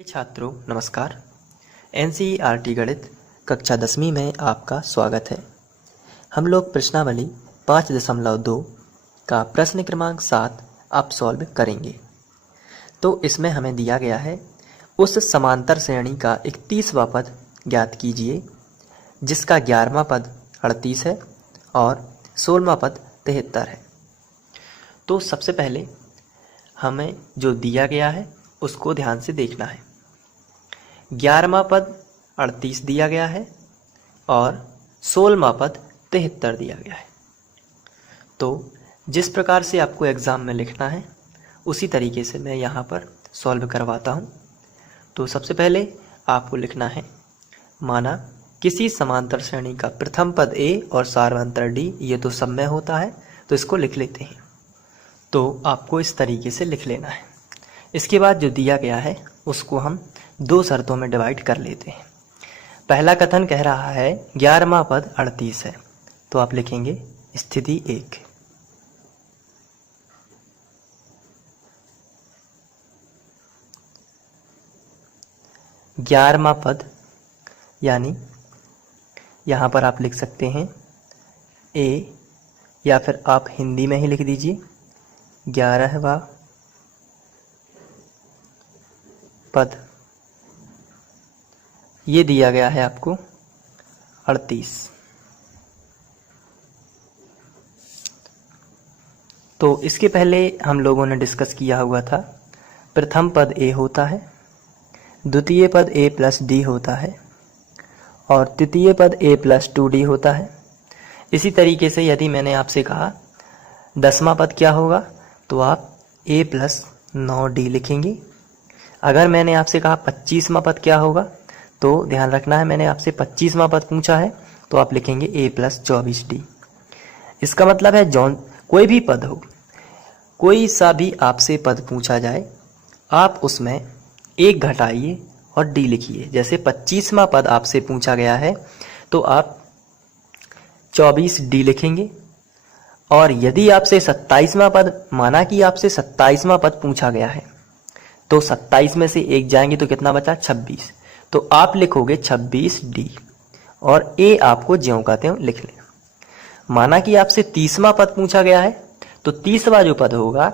छात्रों नमस्कार। एनसीईआरटी गणित कक्षा 10वीं में आपका स्वागत है। हम लोग प्रश्नावली 5.2 का प्रश्न क्रमांक 7 अब सॉल्व करेंगे। तो इसमें हमें दिया गया है उस समांतर श्रेणी का 31वां पद ज्ञात कीजिए जिसका 11वां पद 38 है और 16वां पद 73 है। तो सबसे पहले हमें जो दिया गया है उसको ध्यान से देखना है। 11वां पद 38 दिया गया है और 16वां पद 73 दिया गया है। तो जिस प्रकार से आपको एग्ज़ाम में लिखना है उसी तरीके से मैं यहाँ पर सॉल्व करवाता हूँ। तो सबसे पहले आपको लिखना है, माना किसी समांतर श्रेणी का प्रथम पद a और सार्वंतर d, ये तो सब में होता है तो इसको लिख लेते हैं। तो आपको इस तरीके से लिख लेना है। इसके बाद जो दिया गया है उसको हम दो शर्तों में डिवाइड कर लेते हैं। पहला कथन कह रहा है 11वां पद 38 है, तो आप लिखेंगे स्थिति 1। ग्यारहवां पद यानी यहाँ पर आप लिख सकते हैं a, या फिर आप हिंदी में ही लिख दीजिए 11वां पद, ये दिया गया है आपको 38। तो इसके पहले हम लोगों ने डिस्कस किया हुआ था, प्रथम पद a होता है, द्वितीय पद a प्लस d होता है और तृतीय पद a प्लस 2d होता है। इसी तरीके से यदि मैंने आपसे कहा 10वां पद क्या होगा तो आप a प्लस 9d लिखेंगे। अगर मैंने आपसे कहा 25वां पद क्या होगा तो ध्यान रखना है, मैंने आपसे 25वां पद पूछा है तो आप लिखेंगे a प्लस 24d। इसका मतलब है कोई भी पद हो, कोई सा भी आपसे पद पूछा जाए, आप उसमें एक घटाइए और d लिखिए। जैसे 25वां पद आपसे पूछा गया है तो आप 24d लिखेंगे। और यदि आपसे 27वां पद, माना कि आपसे 27वां पद पूछा गया है तो 27 में से एक जाएंगे तो कितना बचा 26, तो आप लिखोगे 26d और a आपको ज्यों का त्यों लिख लें। माना कि आपसे 30वां पद पूछा गया है तो 30वां जो पद होगा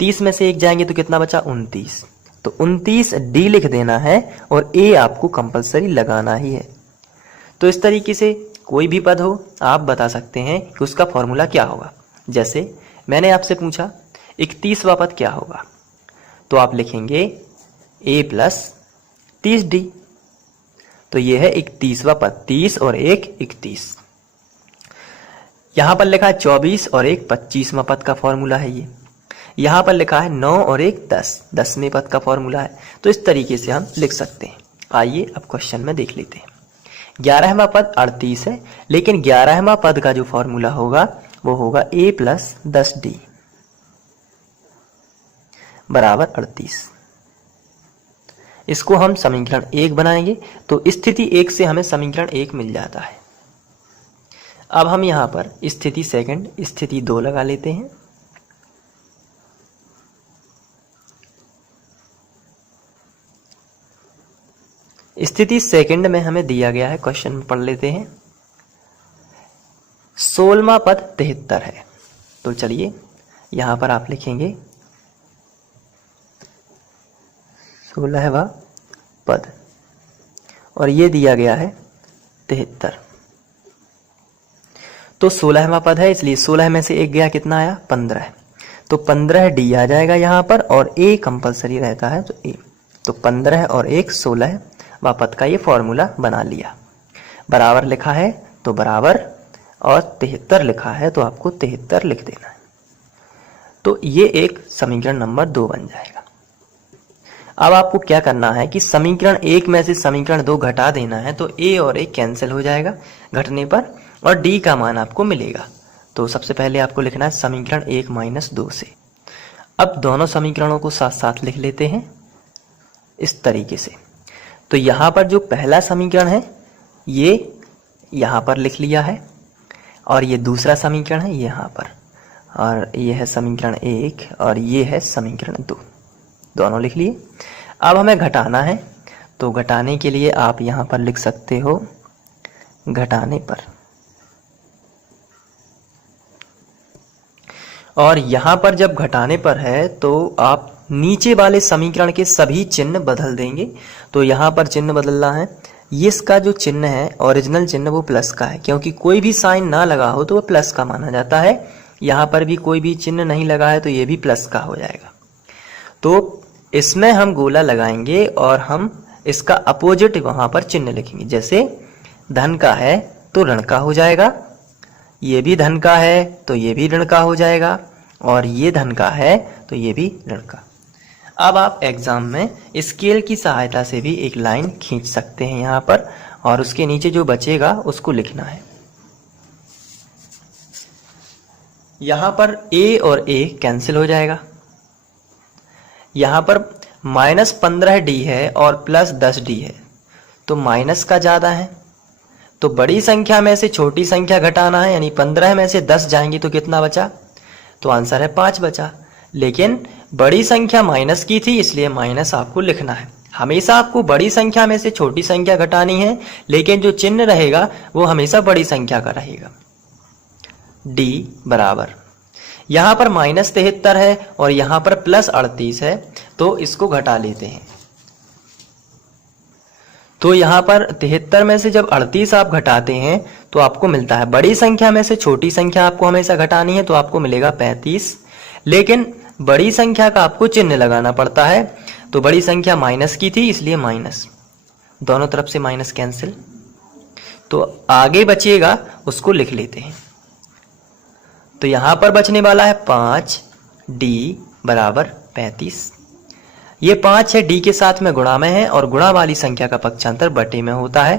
30 में से एक जाएंगे तो कितना बचा 29, तो 29d लिख देना है और a आपको कंपलसरी लगाना ही है। तो इस तरीके से कोई भी पद हो आप बता सकते हैं कि उसका फॉर्मूला क्या होगा। जैसे मैंने आपसे पूछा 31वां पद क्या होगा तो आप लिखेंगे a प्लस 30d, तो ये है 31वां पद, 30 और 1 31। यहाँ पर लिखा है 24 और 1 25वां पद का फॉर्मूला है ये। यहाँ पर लिखा है 9 और 1 10, 10वें पद का फॉर्मूला है। तो इस तरीके से हम लिख सकते हैं। आइए अब क्वेश्चन में देख लेते हैं। 11वां पद 38 है, लेकिन 11वां पद का जो फॉर्मूला होगा वो होगा a प्लस 10d बराबर 38। इसको हम समीकरण 1 बनाएंगे तो स्थिति 1 से हमें समीकरण 1 मिल जाता है। अब हम यहाँ पर स्थिति सेकंड, स्थिति 2 लगा लेते हैं। स्थिति सेकंड में हमें दिया गया है, क्वेश्चन में पढ़ लेते हैं। 16वां पद 73 है, तो चलिए यहाँ पर आप लिखेंगे 16वां पद और ये दिया गया है 73। तो 16वां पद है इसलिए 16 में से एक गया कितना आया 15, तो 15d आ जाएगा यहाँ पर और a कंपलसरी रहता है तो a, तो 15 और 1 16वां पद का ये फॉर्मूला बना लिया। बराबर लिखा है तो बराबर और 73 लिखा है तो आपको 73 लिख देना है। तो ये एक समीकरण नंबर 2 बन जाएगा। अब आपको क्या करना है कि समीकरण 1 में से समीकरण 2 घटा देना है, तो a और a कैंसिल हो जाएगा घटने पर और d का मान आपको मिलेगा। तो सबसे पहले आपको लिखना है समीकरण 1 माइनस 2 से। अब दोनों समीकरणों को साथ साथ लिख लेते हैं इस तरीके से। तो यहाँ पर जो पहला समीकरण है ये यहाँ पर लिख लिया है और ये दूसरा समीकरण है यहाँ पर, और ये है समीकरण 1 और ये है समीकरण 2, दोनों लिख लिए। अब हमें घटाना है, तो घटाने के लिए आप यहाँ पर लिख सकते हो घटाने पर, और यहाँ पर जब घटाने पर है तो आप नीचे वाले समीकरण के सभी चिन्ह बदल देंगे। तो यहाँ पर चिन्ह बदलना है, ये इसका जो चिन्ह है ओरिजिनल चिन्ह वो प्लस का है, क्योंकि कोई भी साइन ना लगा हो तो वो प्लस का माना जाता है। यहाँ पर भी कोई भी चिन्ह नहीं लगा है तो ये भी प्लस का हो जाएगा। तो इसमें हम गोला लगाएंगे और हम इसका अपोजिट वहाँ पर चिन्ह लिखेंगे। जैसे धन का है तो ऋण का हो जाएगा, ये भी धन का है तो ये भी ऋण का हो जाएगा, और ये धन का है तो ये भी ऋण का। अब आप एग्जाम में स्केल की सहायता से भी एक लाइन खींच सकते हैं यहाँ पर, और उसके नीचे जो बचेगा उसको लिखना है। यहाँ पर a और a कैंसिल हो जाएगा। यहाँ पर -15d है और +10d है, तो माइनस का ज़्यादा है, तो बड़ी संख्या में से छोटी संख्या घटाना है, यानी 15 में से 10 जाएंगी तो कितना बचा, तो आंसर है 5 बचा। लेकिन बड़ी संख्या माइनस की थी इसलिए माइनस आपको लिखना है। हमेशा आपको बड़ी संख्या में से छोटी संख्या घटानी है, लेकिन जो चिन्ह रहेगा वो हमेशा बड़ी संख्या का रहेगा। d बराबर, यहाँ पर -73 है और यहाँ पर +38 है, तो इसको घटा लेते हैं। तो यहाँ पर 73 में से जब 38 आप घटाते हैं तो आपको मिलता है, बड़ी संख्या में से छोटी संख्या आपको हमेशा घटानी है तो आपको मिलेगा 35, लेकिन बड़ी संख्या का आपको चिन्ह लगाना पड़ता है। तो बड़ी संख्या माइनस की थी इसलिए माइनस, दोनों तरफ से माइनस कैंसिल, तो आगे बचेगा उसको लिख लेते हैं। तो यहाँ पर बचने वाला है 5d बराबर 35। ये 5 है, d के साथ में गुणा में है, और गुणा वाली संख्या का पक्षांतर बटे में होता है,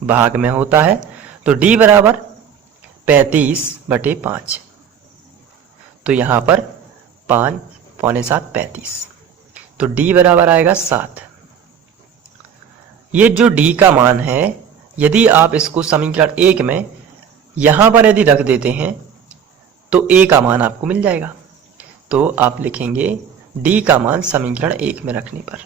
भाग में होता है। तो d बराबर 35/5, तो यहाँ पर 5 पौने 7 35, तो d बराबर आएगा 7। ये जो d का मान है, यदि आप इसको समीकरण 1 में यहाँ पर यदि रख देते हैं तो a का मान आपको मिल जाएगा। तो आप लिखेंगे d का मान समीकरण 1 में रखने पर।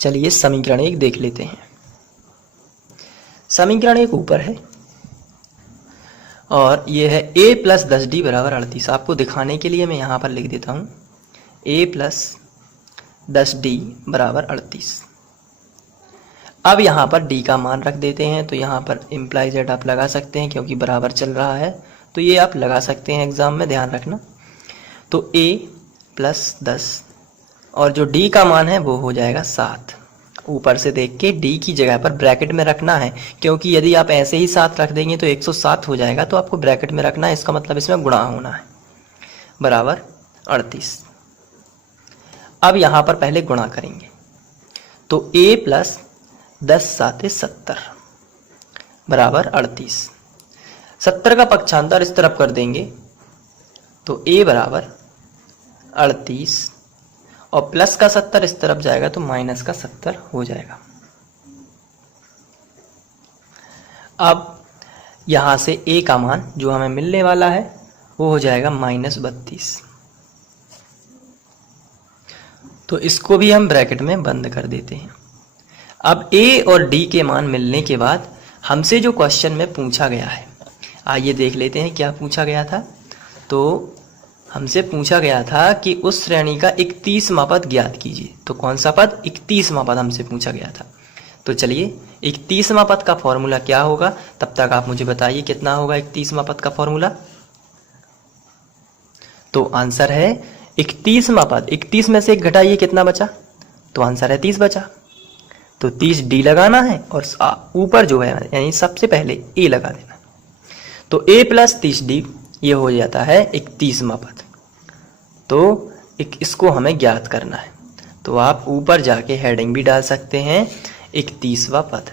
चलिए समीकरण 1 देख लेते हैं। समीकरण 1 ऊपर है और ये है a + 10d बराबर 38। आपको दिखाने के लिए मैं यहाँ पर लिख देता हूँ a + 10d बराबर 38। अब यहाँ पर d का मान रख देते हैं, तो यहाँ पर इम्प्लाई जेड आप लगा सकते हैं क्योंकि बराबर चल रहा है, तो ये आप लगा सकते हैं एग्जाम में, ध्यान रखना। तो a + 10 और जो d का मान है वो हो जाएगा 7। ऊपर से देख के d की जगह पर ब्रैकेट में रखना है, क्योंकि यदि आप ऐसे ही 7 रख देंगे तो 107 हो जाएगा, तो आपको ब्रैकेट में रखना है, इसका मतलब इसमें गुणा होना है, बराबर 38। अब यहाँ पर पहले गुणा करेंगे, तो a + 10 7 70 बराबर 38। 70 का पक्षांतर इस तरफ कर देंगे तो a बराबर 38 और प्लस का 70 इस तरफ जाएगा तो माइनस का 70 हो जाएगा। अब यहाँ से a का मान जो हमें मिलने वाला है वो हो जाएगा -32। तो इसको भी हम ब्रैकेट में बंद कर देते हैं। अब a और d के मान मिलने के बाद हमसे जो क्वेश्चन में पूछा गया है, आइए देख लेते हैं क्या पूछा गया था। तो हमसे पूछा गया था कि उस श्रेणी का 31वां पद ज्ञात कीजिए। तो कौन सा पद? 31वां पद हमसे पूछा गया था। तो चलिए 31वां पद का फॉर्मूला क्या होगा, तब तक आप मुझे बताइए कितना होगा 31वां पद का फॉर्मूला। तो आंसर है 31वां पद, 31 में से 1 घटाइए कितना बचा, तो आंसर है 30 बचा। तो 30d लगाना है और ऊपर जो है यानी सबसे पहले a लगा देना। तो a + 30d ये हो जाता है 31वां पद। तो इसको हमें ज्ञात करना है, तो आप ऊपर जाके हेडिंग भी डाल सकते हैं 31वां पद।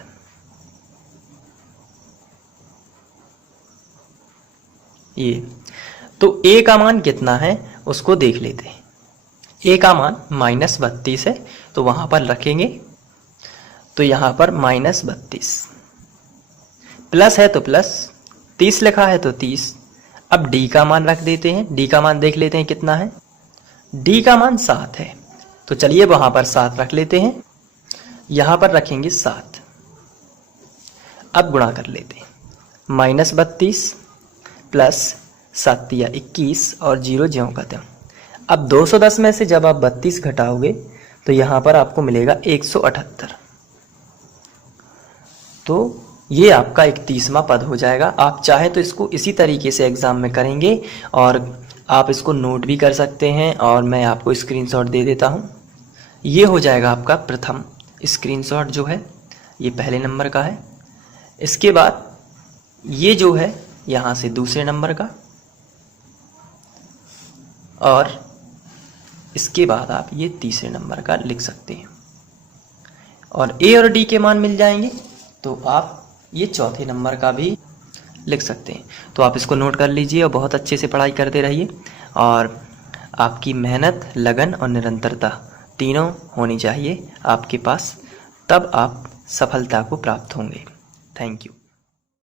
ये तो a का मान कितना है उसको देख लेते हैं। a का मान -32 है, तो वहां पर रखेंगे तो यहाँ पर -32, प्लस है तो प्लस, 30 लिखा है तो 30। अब d का मान रख देते हैं, d का मान देख लेते हैं कितना है। d का मान 7 है, तो चलिए वहाँ पर 7 रख लेते हैं, यहाँ पर रखेंगे 7। अब गुणा कर लेते हैं, -32 प्लस 7 या 21 और 0 ज्यों का त्यों। अब 210 में से जब आप 32 घटाओगे तो यहाँ पर आपको मिलेगा 178। तो ये आपका 31वां पद हो जाएगा। आप चाहें तो इसको इसी तरीके से एग्ज़ाम में करेंगे और आप इसको नोट भी कर सकते हैं, और मैं आपको स्क्रीनशॉट दे देता हूँ। ये हो जाएगा आपका प्रथम स्क्रीनशॉट जो है, ये पहले नंबर का है। इसके बाद ये जो है यहाँ से दूसरे नंबर का, और इसके बाद आप ये तीसरे नंबर का लिख सकते हैं, और ए और डी के मान मिल जाएंगे तो आप ये चौथे नंबर का भी लिख सकते हैं। तो आप इसको नोट कर लीजिए और बहुत अच्छे से पढ़ाई करते रहिए, और आपकी मेहनत, लगन और निरंतरता तीनों होनी चाहिए आपके पास, तब आप सफलता को प्राप्त होंगे। Thank you.